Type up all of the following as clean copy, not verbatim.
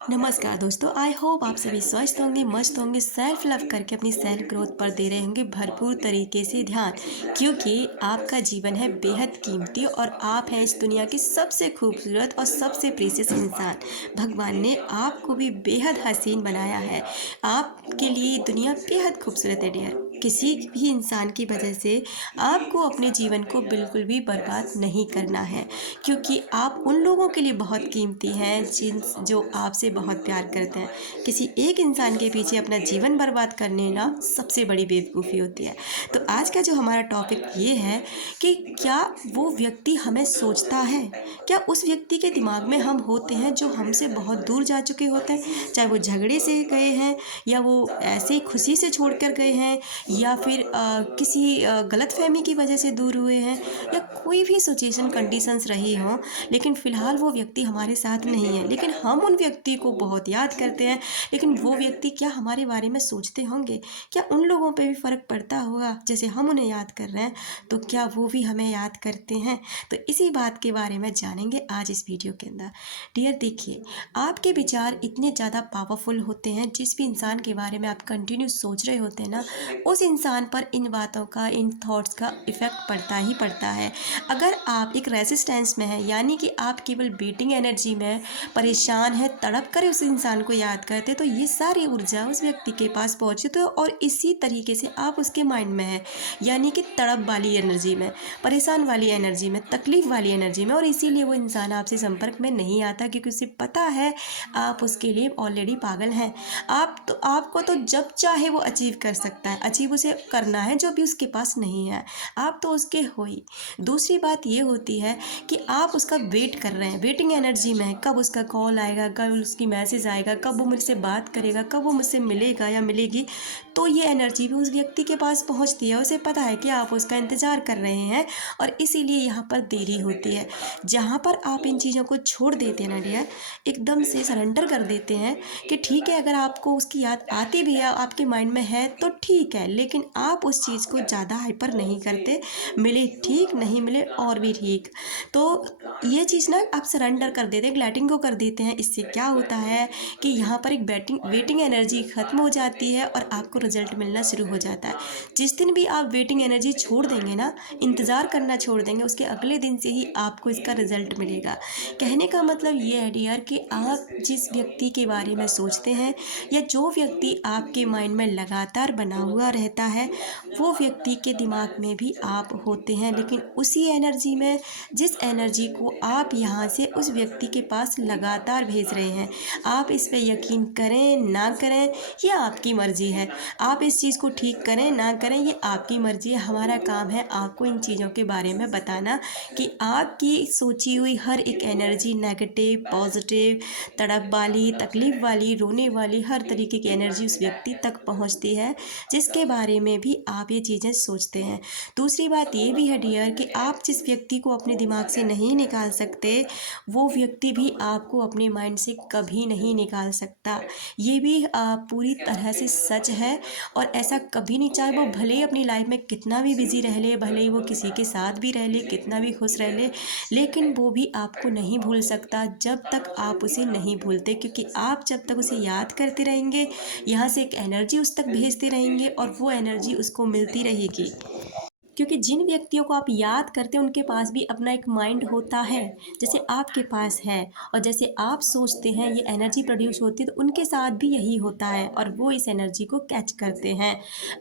नमस्कार दोस्तों, I hope आप सभी स्वस्थ होंगे, मस्त होंगे, सेल्फ लव करके अपनी सेल्फ ग्रोथ पर दे रहे होंगे भरपूर तरीके से ध्यान, क्योंकि आपका जीवन है बेहद कीमती और आप हैं इस दुनिया की सबसे खूबसूरत और सबसे प्रीशियस इंसान। भगवान ने आपको भी बेहद हसीन बनाया है। आपके लिए दुनिया बेहद खूबसूरत है डियर। किसी भी इंसान की वजह से आपको अपने जीवन को बिल्कुल भी बर्बाद नहीं करना है, क्योंकि आप उन लोगों के लिए बहुत कीमती हैं जो आपसे बहुत प्यार करते हैं। किसी एक इंसान के पीछे अपना जीवन बर्बाद करने ना सबसे बड़ी बेवकूफ़ी होती है। तो आज का जो हमारा टॉपिक ये है कि क्या वो व्यक्ति हमें सोचता है, क्या उस व्यक्ति के दिमाग में हम होते हैं जो हमसे बहुत दूर जा चुके होते हैं, चाहे वो झगड़े से गए हैं या वो ऐसे ही खुशी से छोड़ कर गए हैं या फिर किसी गलतफहमी की वजह से दूर हुए हैं या कोई भी सिचुएशन कंडीशंस रही हों, लेकिन फ़िलहाल वो व्यक्ति हमारे साथ नहीं है, लेकिन हम उन व्यक्ति को बहुत याद करते हैं। लेकिन वो व्यक्ति क्या हमारे बारे में सोचते होंगे? क्या उन लोगों पे भी फ़र्क पड़ता होगा जैसे हम उन्हें याद कर रहे हैं, तो क्या वो भी हमें याद करते हैं? तो इसी बात के बारे में जानेंगे आज इस वीडियो के अंदर। डियर देखिए, आपके विचार इतने ज़्यादा पावरफुल होते हैं, जिस भी इंसान के बारे में आप कंटिन्यू सोच रहे होते हैं ना, उस इंसान पर इन बातों का, इन थॉट्स का इफ़ेक्ट पड़ता ही पड़ता है। अगर आप एक रेजिस्टेंस में हैं, यानी कि आप केवल बीटिंग एनर्जी में परेशान हैं, तड़प कर उस इंसान को याद करते, तो ये सारी ऊर्जा उस व्यक्ति के पास पहुँची तो और इसी तरीके से आप उसके माइंड में हैं, यानी कि तड़प वाली एनर्जी में, परेशान वाली एनर्जी में, तकलीफ़ वाली एनर्जी में, और इसीलिए वो इंसान आपसे संपर्क में नहीं आता, क्योंकि उसे पता है आप उसके लिए ऑलरेडी पागल हैं। आपको तो जब चाहे वो अचीव कर सकता है, अचीव उसे करना है जो भी उसके पास नहीं है, आप तो उसके हो ही। दूसरी बात ये होती है कि आप उसका वेट कर रहे हैं, वेटिंग एनर्जी में, कब उसका कॉल आएगा, कब उसकी मैसेज आएगा, कब वो मुझसे बात करेगा, कब वो मुझसे मिलेगा या मिलेगी। तो ये एनर्जी भी उस व्यक्ति के पास पहुंचती है, उसे पता है कि आप उसका इंतज़ार कर रहे हैं और इसीलिए यहाँ पर देरी होती है। जहाँ पर आप इन चीज़ों को छोड़ देते हैं ना डियर, एकदम से सरेंडर कर देते हैं कि ठीक है, अगर आपको उसकी याद आती भी है, आपके माइंड में है तो ठीक है, लेकिन आप उस चीज़ को ज़्यादा हाइपर नहीं करते, मिले ठीक, नहीं मिले और भी ठीक। तो ये चीज़ ना आप सरेंडर कर देते हैं, ग्लैटिंग को कर देते हैं। इससे क्या होता है कि यहाँ पर एक वेटिंग एनर्जी ख़त्म हो जाती है और आपको रिजल्ट मिलना शुरू हो जाता है। जिस दिन भी आप वेटिंग एनर्जी छोड़ देंगे ना, इंतज़ार करना छोड़ देंगे, उसके अगले दिन से ही आपको इसका रिजल्ट मिलेगा। कहने का मतलब ये है डियर कि आप जिस व्यक्ति के बारे में सोचते हैं या जो व्यक्ति आपके माइंड में लगातार बना हुआ रहता है, वो व्यक्ति के दिमाग में भी आप होते हैं, लेकिन उसी एनर्जी में जिस एनर्जी को आप यहाँ से उस व्यक्ति के पास लगातार भेज रहे हैं। आप इस पे यकीन करें ना करें, ये आपकी मर्ज़ी है। आप इस चीज़ को ठीक करें ना करें, ये आपकी मर्ज़ी है। हमारा काम है आपको इन चीज़ों के बारे में बताना कि आपकी सोची हुई हर एक एनर्जी, नेगेटिव, पॉजिटिव, तड़प वाली, तकलीफ़ वाली, रोने वाली, हर तरीके की एनर्जी उस व्यक्ति तक पहुँचती है, जिसके बारे में भी आप ये चीज़ें सोचते हैं। दूसरी बात ये भी है डियर कि आप जिस व्यक्ति को अपने दिमाग से नहीं निकाल सकते, वो व्यक्ति भी आपको अपने माइंड से कभी नहीं निकाल सकता। ये भी पूरी तरह से सच है और ऐसा कभी नहीं, चाहे वो भले ही अपनी लाइफ में कितना भी बिज़ी रह ले, भले ही वो किसी के साथ भी रह ले, कितना भी खुश रह ले, लेकिन वो भी आपको नहीं भूल सकता जब तक आप उसे नहीं भूलते, क्योंकि आप जब तक उसे याद करते रहेंगे, यहाँ से एक एनर्जी उस तक भेजते रहेंगे और वो एनर्जी उसको मिलती रहेगी। क्योंकि जिन व्यक्तियों को आप याद करते हैं उनके पास भी अपना एक माइंड होता है, जैसे आपके पास है, और जैसे आप सोचते हैं ये एनर्जी प्रोड्यूस होती है, तो उनके साथ भी यही होता है और वो इस एनर्जी को कैच करते हैं।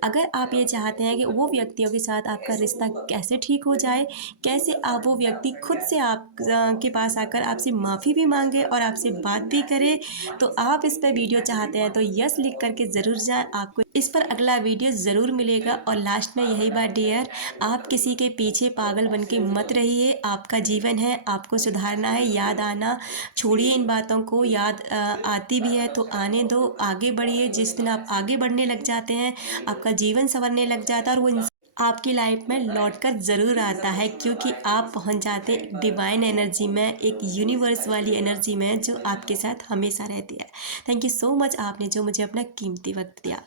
अगर आप ये चाहते हैं कि वो व्यक्तियों के साथ आपका रिश्ता कैसे ठीक हो जाए, कैसे आप वो व्यक्ति खुद से आप के पास आकर आपसे माफ़ी भी मांगे और आपसे बात भी करे, तो आप इस पर वीडियो चाहते हैं तो यस लिख करके ज़रूर जाएँ, आपको इस पर अगला वीडियो ज़रूर मिलेगा। और लास्ट में यही बात डियर, आप किसी के पीछे पागल बन के मत रहिए। आपका जीवन है, आपको सुधारना है, याद आना छोड़िए इन बातों को। याद आती भी है तो आने दो, आगे बढ़िए। जिस दिन आप आगे बढ़ने लग जाते हैं, आपका जीवन संवरने लग जाता है और वो आपकी लाइफ में लौटकर ज़रूर आता है, क्योंकि आप पहुंच जाते हैं एक डिवाइन एनर्जी में, एक यूनिवर्स वाली एनर्जी में, जो आपके साथ हमेशा रहती है। थैंक यू सो मच, आपने जो मुझे अपना कीमती वक्त दिया।